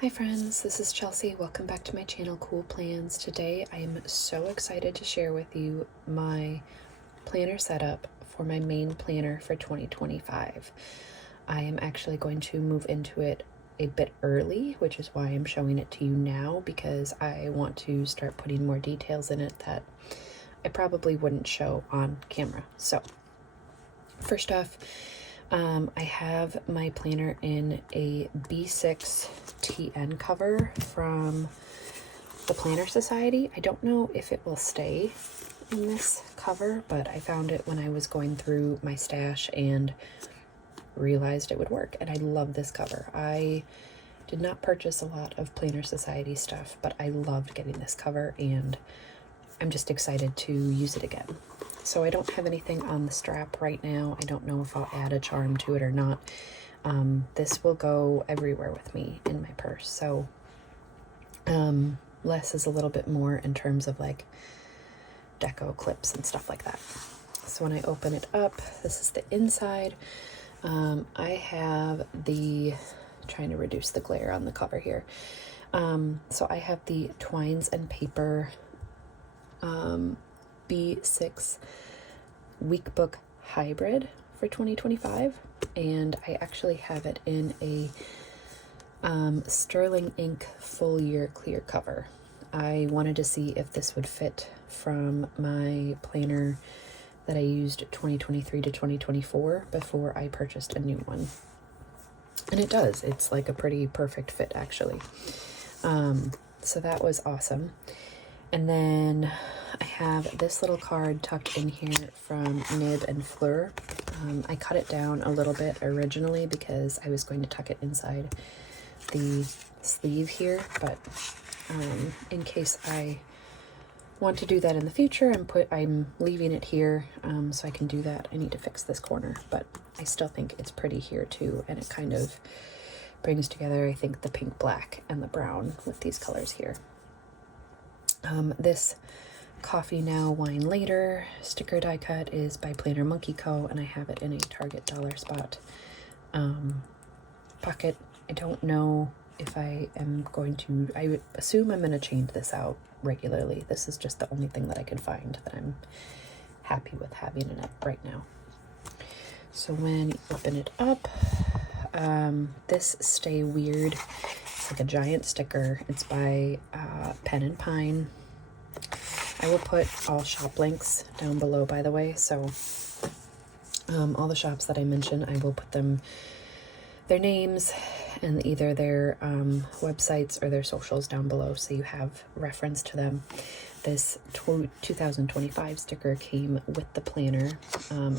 Hi friends, this is Chelsea. Welcome back to my channel, Cool Plans. Today I am so excited to share with you my planner setup for my main planner for 2025. I am actually going to move into it a bit early, which is why I'm showing it to you now, because I want to start putting more details in it that I probably wouldn't show on camera. So first off, I have my planner in a B6 TN cover from the Planner Society. I don't know if it will stay in this cover, but I found it when I was going through my stash and realized it would work, and I love this cover. I did not purchase a lot of Planner Society stuff, but I loved getting this cover, and I'm just excited to use it again. So I don't have anything on the strap right now. I don't know if I'll add a charm to it or not. This will go everywhere with me in my purse. So less is a little bit more in terms of like deco clips and stuff like that. So when I open it up, this is the inside. I have trying to reduce the glare on the cover here. So I have the Twines and Paper B6 Week Book Hybrid for 2025, and I actually have it in a Sterling Ink full year clear cover. I wanted to see if this would fit from my planner that I used 2023 to 2024 before I purchased a new one, and it does. It's like a pretty perfect fit actually. So that was awesome. And then I have this little card tucked in here from Nib and Fleur. I cut it down a little bit originally because I was going to tuck it inside the sleeve here, but in case I want to do that in the future, I'm leaving it here so I can do that. I need to fix this corner, but I still think it's pretty here too, and it kind of brings together, I think, the pink, black, and the brown with these colors here. This Coffee Now, Wine Later sticker die cut is by Planner Co, and I have it in a Target dollar spot pocket. I don't know if I am going to, I would assume I'm going to change this out regularly. This is just the only thing that I could find that I'm happy with having in it right now. So when you open it up, this Stay Weird, it's like a giant sticker. It's by Pen and Pine. I will put all shop links down below, by the way, so all the shops that I mention, I will put their names and either their websites or their socials down below, so you have reference to them. This 2025 sticker came with the planner.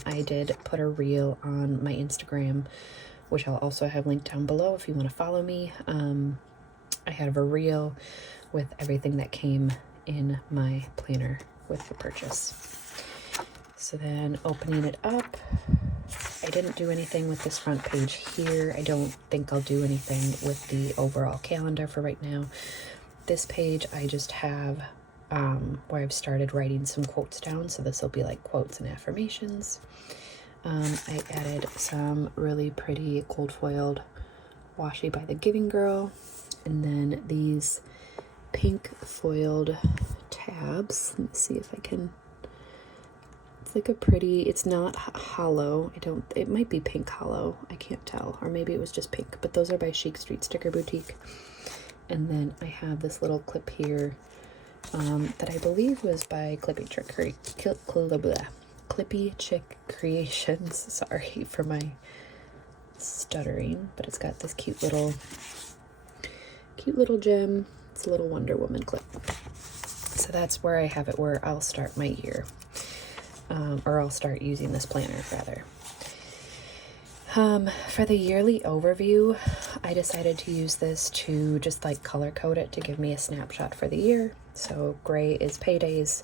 I did put a reel on my Instagram, which I'll also have linked down below if you want to follow me. I have a reel with everything that came in my planner with the purchase. So then opening it up, I didn't do anything with this front page here. I don't think I'll do anything with the overall calendar for right now. This page I just have where I've started writing some quotes down, so this will be like quotes and affirmations. I added some really pretty gold foiled washi by the Giving Girl, and then these pink foiled tabs. Let me see if I can, it's like a pretty, it's not hollow, it might be pink hollow, I can't tell, or maybe it was just pink, but those are by Chic Street Sticker Boutique. And then I have this little clip here that I believe was by Clippy Chick Creations. Sorry for my stuttering, but it's got this cute little gem. It's a little Wonder Woman clip. So that's where I have it, where I'll start my year, or I'll start using this planner rather. For the yearly overview, I decided to use this to just like color code it to give me a snapshot for the year. So gray is paydays,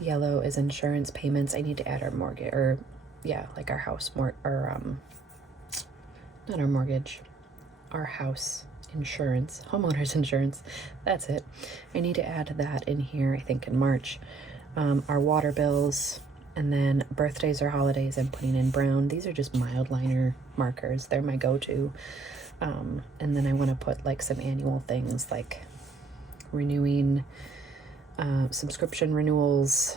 yellow is insurance payments. I need to add our mortgage, or yeah, like our house not our mortgage, our house insurance, homeowners insurance. That's it. I need to add that in here, I think in March. Our water bills, and then birthdays or holidays I'm putting in brown. These are just mild liner markers. They're my go-to. And then I want to put like some annual things like renewing subscription renewals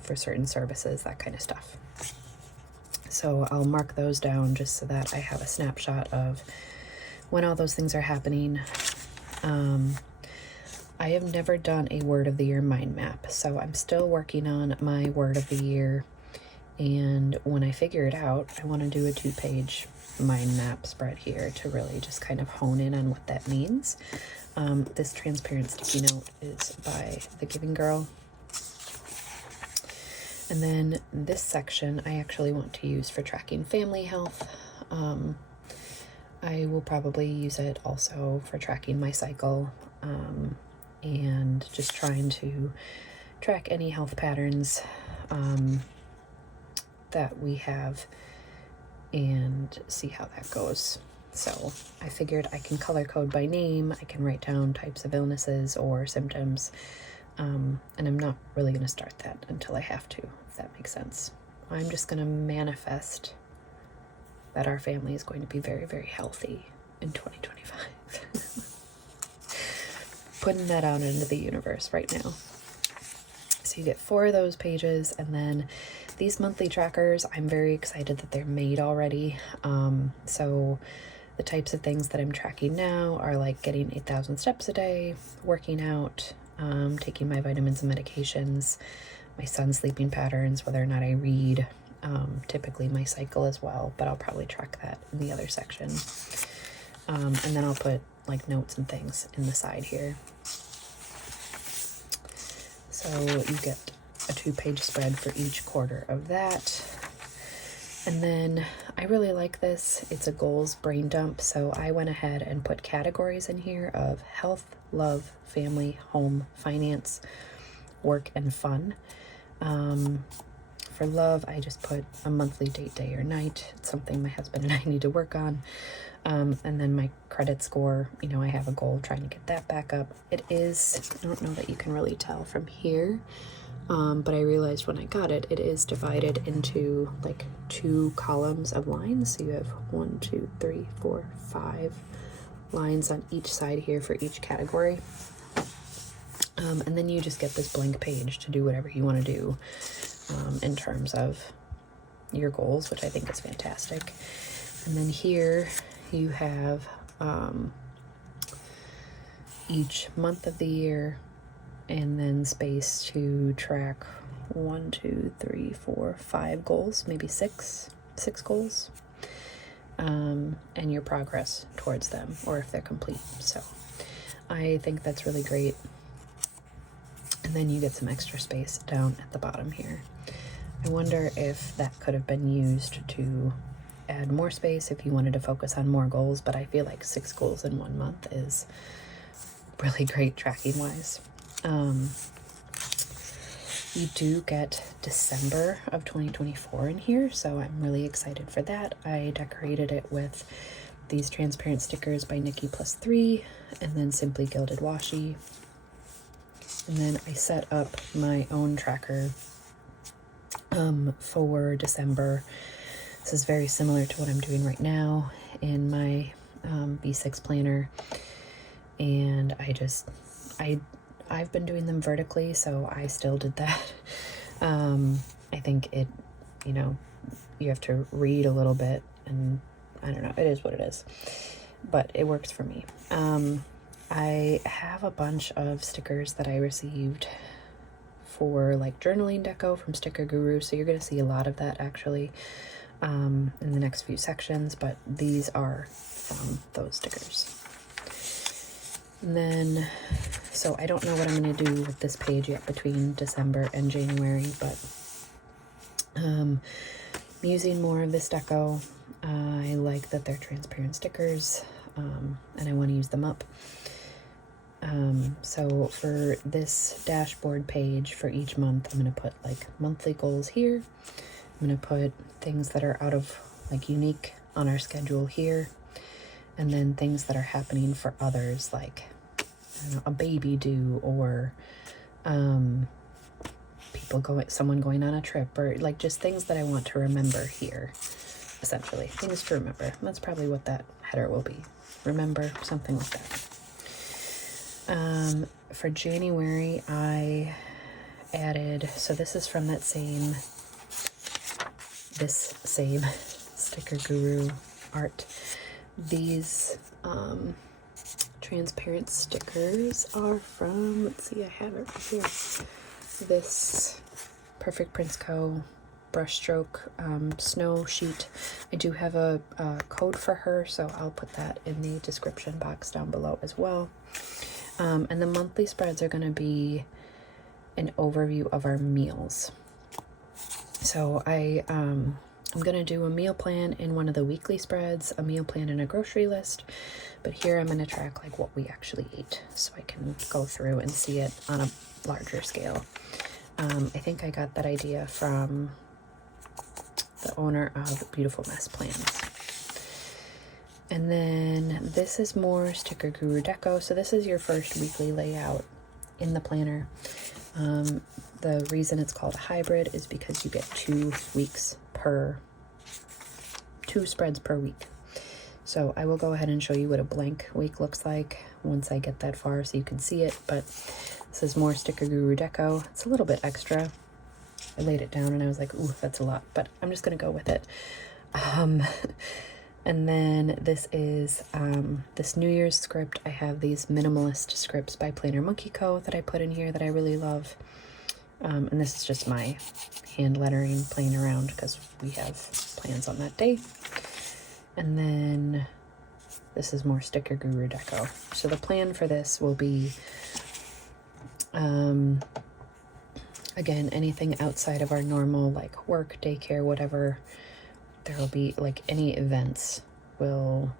for certain services, that kind of stuff. So I'll mark those down just so that I have a snapshot of when all those things are happening. I have never done a word of the year mind map, so I'm still working on my word of the year. And when I figure it out, I want to do a 2-page mind map spread here to really just kind of hone in on what that means. This transparent sticky note is by The Giving Girl. And then this section I actually want to use for tracking family health. I will probably use it also for tracking my cycle, and just trying to track any health patterns that we have and see how that goes. So I figured I can color code by name, I can write down types of illnesses or symptoms, and I'm not really going to start that until I have to, if that makes sense. I'm just going to manifest that our family is going to be very, very healthy in 2025. Putting that out into the universe right now. So you get 4 of those pages, and then these monthly trackers, I'm very excited that they're made already. So the types of things that I'm tracking now are like getting 8,000 steps a day, working out, taking my vitamins and medications, my son's sleeping patterns, whether or not I read, typically my cycle as well, but I'll probably track that in the other section. And then I'll put like notes and things in the side here. So you get a 2-page spread for each quarter of that. And then I really like this. It's a goals brain dump. So I went ahead and put categories in here of health, love, family, home, finance, work, and fun. For love, I just put a monthly date, day, or night. It's something my husband and I need to work on. And then my credit score, you know, I have a goal trying to get that back up. It is, I don't know that you can really tell from here, but I realized when I got it, it is divided into like 2 columns of lines. So you have 1, 2, 3, 4, 5 lines on each side here for each category. And then you just get this blank page to do whatever you want to do in terms of your goals, which I think is fantastic. And then here you have each month of the year, and then space to track 1, 2, 3, 4, 5 goals, maybe six goals, and your progress towards them, or if they're complete. So I think that's really great. And then you get some extra space down at the bottom here. I wonder if that could have been used to add more space if you wanted to focus on more goals, but I feel like 6 goals in 1 month is really great tracking wise. You do get December of 2024 in here, so I'm really excited for that. I decorated it with these transparent stickers by Nikki +3 and then Simply Gilded Washi. And then I set up my own tracker for December. This is very similar to what I'm doing right now in my B6 planner. And I've been doing them vertically, so I still did that. I think it, you know, you have to read a little bit, and I don't know, it is what it is, but it works for me. I have a bunch of stickers that I received for like journaling deco from Sticker Guru, so you're going to see a lot of that actually in the next few sections, but these are from those stickers. And then, so I don't know what I'm going to do with this page yet between December and January, but I'm using more of this deco. I like that they're transparent stickers, and I want to use them up. So for this dashboard page for each month, I'm going to put like monthly goals here. I'm going to put things that are out of like unique on our schedule here. And then things that are happening for others, like, I don't know, a baby due, or someone going on a trip, or like just things that I want to remember here, essentially. Things to remember. That's probably what that header will be. Remember, something like that. For January, I added, so this is from that same Sticker Guru art. These transparent stickers are from, let's see, I have it right here. This Perfect Prints Co. brushstroke snow sheet. I do have a code for her, so I'll put that in the description box down below as well. And the monthly spreads are going to be an overview of our meals. So I'm going to do a meal plan in one of the weekly spreads, a meal plan and a grocery list, but here I'm going to track like what we actually ate so I can go through and see it on a larger scale. I think I got that idea from the owner of Beautiful Mess Plans. And then this is more Sticker Guru Deco. So this is your first weekly layout in the planner. The reason it's called a hybrid is because you get 2 spreads per week. So I will go ahead and show you what a blank week looks like once I get that far so you can see it. But this is more Sticker Guru Deco. It's a little bit extra. I laid it down and I was like, ooh, that's a lot, but I'm just going to go with it. And then this is this New Year's script. I have these minimalist scripts by Planner Monkey Co. that I put in here that I really love. And this is just my hand lettering playing around because we have plans on that day. And then this is more Sticker Guru Deco. So the plan for this will be, again, anything outside of our normal, like work, daycare, whatever. There will be, like, any events will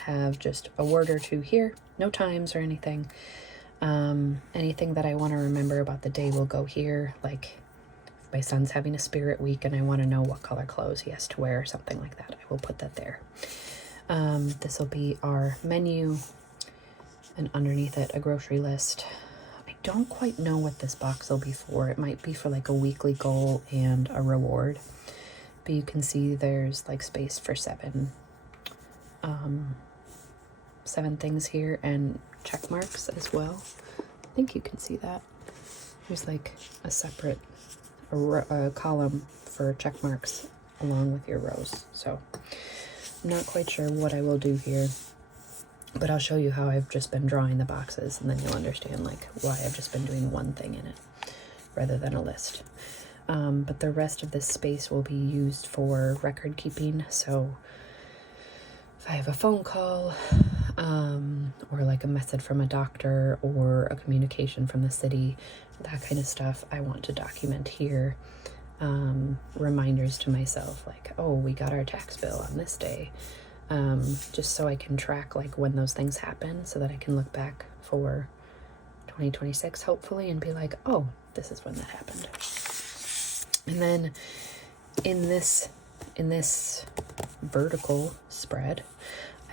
have just a word or two here, no times or anything. Anything that I want to remember about the day will go here. Like, if my son's having a spirit week and I want to know what color clothes he has to wear or something like that, I will put that there. This will be our menu, and underneath it, a grocery list. I don't quite know what this box will be for. It might be for like a weekly goal and a reward. But you can see there's like space for 7 things here and check marks as well. I think you can see that. There's like a separate column for check marks along with your rows. So I'm not quite sure what I will do here, but I'll show you how I've just been drawing the boxes, and then you'll understand like why I've just been doing one thing in it rather than a list. But the rest of this space will be used for record keeping. So if I have a phone call, or like a message from a doctor or a communication from the city, that kind of stuff, I want to document here. Reminders to myself like, oh, we got our tax bill on this day. Just so I can track like when those things happen so that I can look back for 2026 hopefully and be like, oh, this is when that happened. And then in this vertical spread,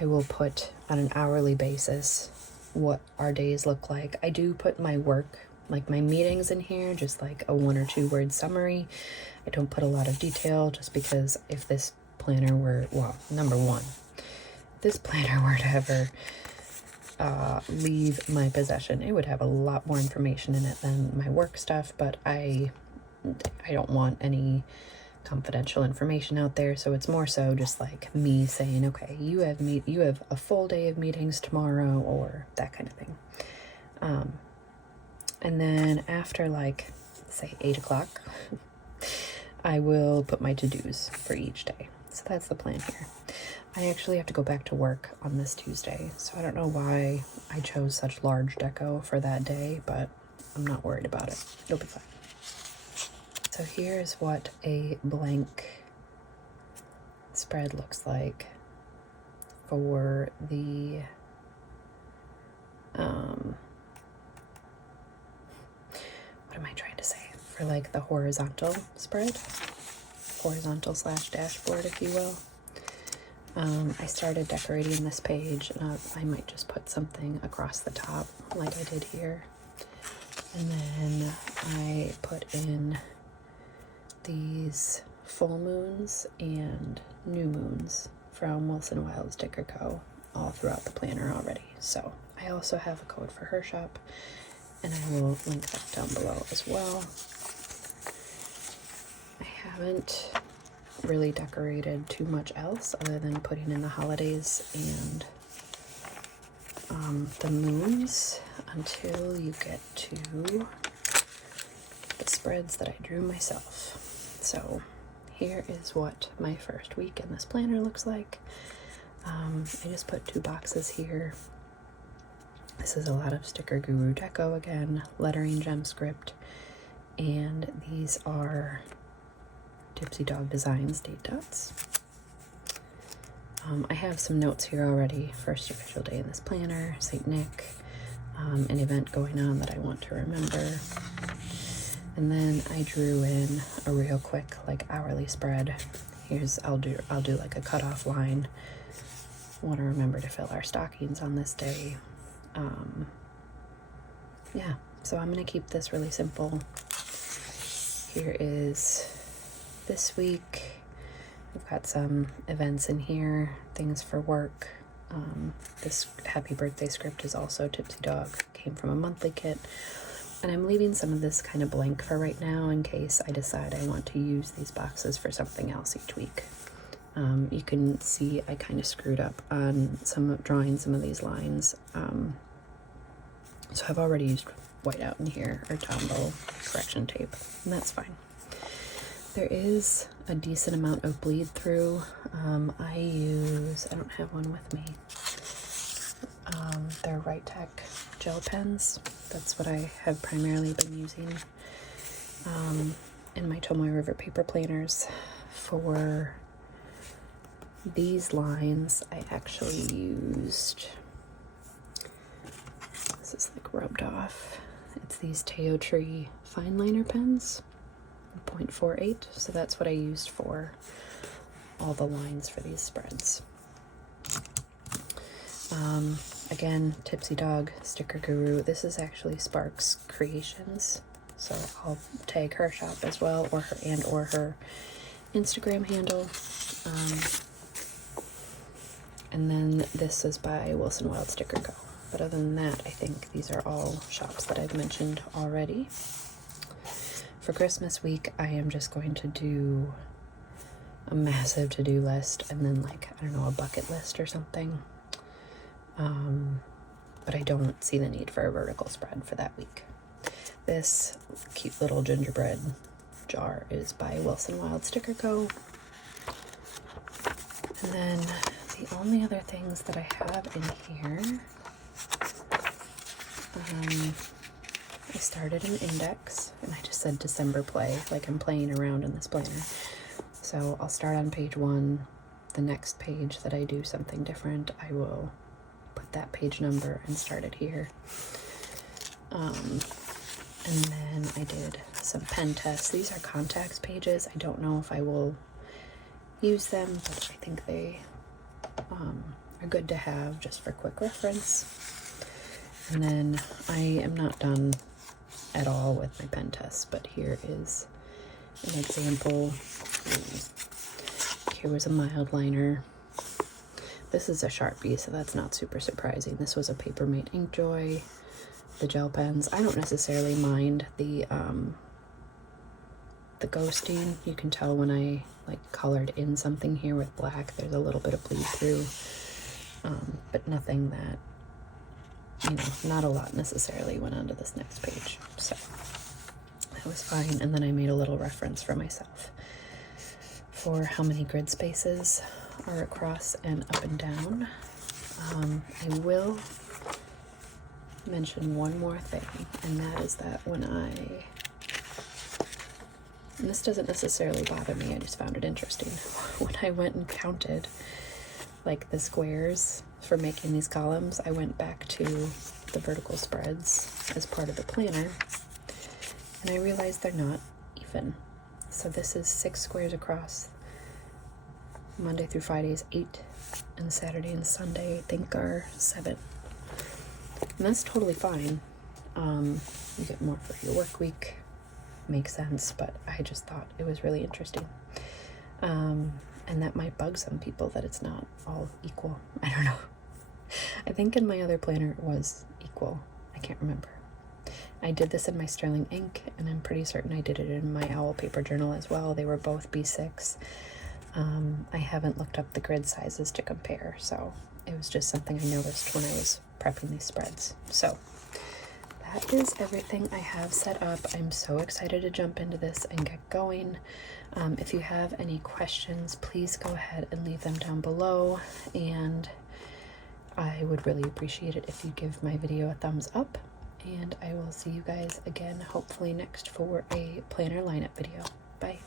I will put on an hourly basis what our days look like. I do put my work, like my meetings in here, just like a 1 or 2 word summary. I don't put a lot of detail just because if this planner were, well, number one, if this planner were to ever leave my possession, it would have a lot more information in it than my work stuff, but I don't want any confidential information out there, so it's more so just like me saying, okay, you have a full day of meetings tomorrow, or that kind of thing. And then after like say 8 o'clock, I will put my to-dos for each day. So that's the plan here. I actually have to go back to work on this Tuesday, so I don't know why I chose such large deco for that day, but I'm not worried about it. It'll be fine. So here's what a blank spread looks like for the what am I trying to say? For like the horizontal spread, horizontal / dashboard, if you will. I started decorating this page, and I might just put something across the top like I did here. And then I put in these full moons and new moons from Wylde Sticker Co. all throughout the planner already. So I also have a code for her shop, and I will link that down below as well. I haven't really decorated too much else other than putting in the holidays and the moons until you get to the spreads that I drew myself. So here is what my first week in this planner looks like. I just put 2 boxes here. This is a lot of Sticker Guru Deco again, lettering gem script, and these are Tipsy Dog Designs date dots. I have some notes here already. First official day in this planner, St. Nick, an event going on that I want to remember. And then I drew in a real quick like hourly spread. Here's I'll do like a cutoff line. Want to remember to fill our stockings on this day. Yeah, so I'm gonna keep this really simple. Here is this week. I've got some events in here, things for work. This happy birthday script is also Tipsy Dog, came from a monthly kit. And I'm leaving some of this kind of blank for right now in case I decide I want to use these boxes for something else each week. You can see I kind of screwed up on drawing some of these lines. So I've already used whiteout in here, or Tombow correction tape, and that's fine. There is a decent amount of bleed through. I don't have one with me. They're Right Tech gel pens. That's what I have primarily been using in my Tomoe River paper planners. For these lines, I actually used, this is like rubbed off, it's these Teo Tree fine liner pens, 0.48, so that's what I used for all the lines for these spreads. Again, Tipsy Dog Sticker Guru. This is actually Sparks Creations, so I'll tag her shop as well, or her Instagram handle. And then this is by Wylde Sticker Co. But other than that, I think these are all shops that I've mentioned already. For Christmas week, I am just going to do a massive to-do list and then like, I don't know, a bucket list or something. But I don't see the need for a vertical spread for that week. This cute little gingerbread jar is by Wylde Sticker Co. And then the only other things that I have in here, I started an index, and I just said December play, like I'm playing around in this planner. So I'll start on page 1. The next page that I do something different, I will put that page number and start it here. And then I did some pen tests. These are contacts pages. I don't know if I will use them, but I think they are good to have just for quick reference. And then I am not done at all with my pen tests, but here is an example. Here was a mild liner. This is a Sharpie, so that's not super surprising. This was a Papermate Inkjoy. The gel pens, I don't necessarily mind the ghosting. You can tell when I like colored in something here with black, there's a little bit of bleed through, but nothing that, you know, not a lot necessarily went onto this next page, so that was fine. And then I made a little reference for myself for how many grid spaces are across and up and down. I will mention one more thing, and that is that when and this doesn't necessarily bother me, I just found it interesting. When I went and counted like the squares for making these columns, I went back to the vertical spreads as part of the planner, and I realized they're not even. So this is 6 squares across. Monday through Friday is 8, and Saturday and Sunday I think are 7. And that's totally fine. You get more for your work week. Makes sense, but I just thought it was really interesting. And And that might bug some people that it's not all equal. I don't know. I think in my other planner it was equal. I can't remember. I did this in my sterling ink, and I'm pretty certain I did it in my owl paper journal as well. They were both B6. I haven't looked up the grid sizes to compare, so it was just something I noticed when I was prepping these spreads. So that is everything I have set up. I'm so excited to jump into this and get going. If you have any questions, please go ahead and leave them down below, and I would really appreciate it if you give my video a thumbs up, and I will see you guys again hopefully next for a planner lineup video. Bye.